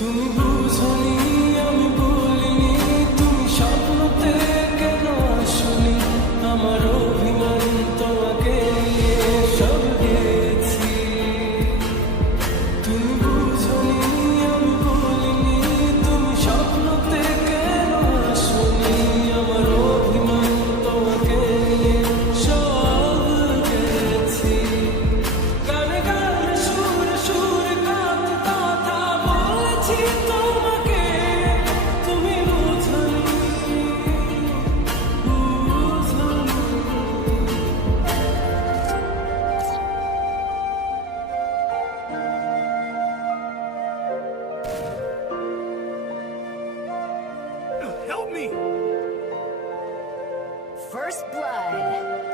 তুমি বুঝনি, আমি বলিনি, তুমি স্বপ্নতে কেন আসনি? আমার অভিমান তোমাকে নিয়ে সব গেছি। তুমি বুঝনি, আমি বলিনি, তুমি স্বপ্নতে কেন আসনি? আমার অভিমান তোমাকে নিয়ে সব গেছি। গানে গানে সুরে সুরে কথা বলেছি তোমাকে, তুমি বুঝনি, বুঝনি। Help me! First blood.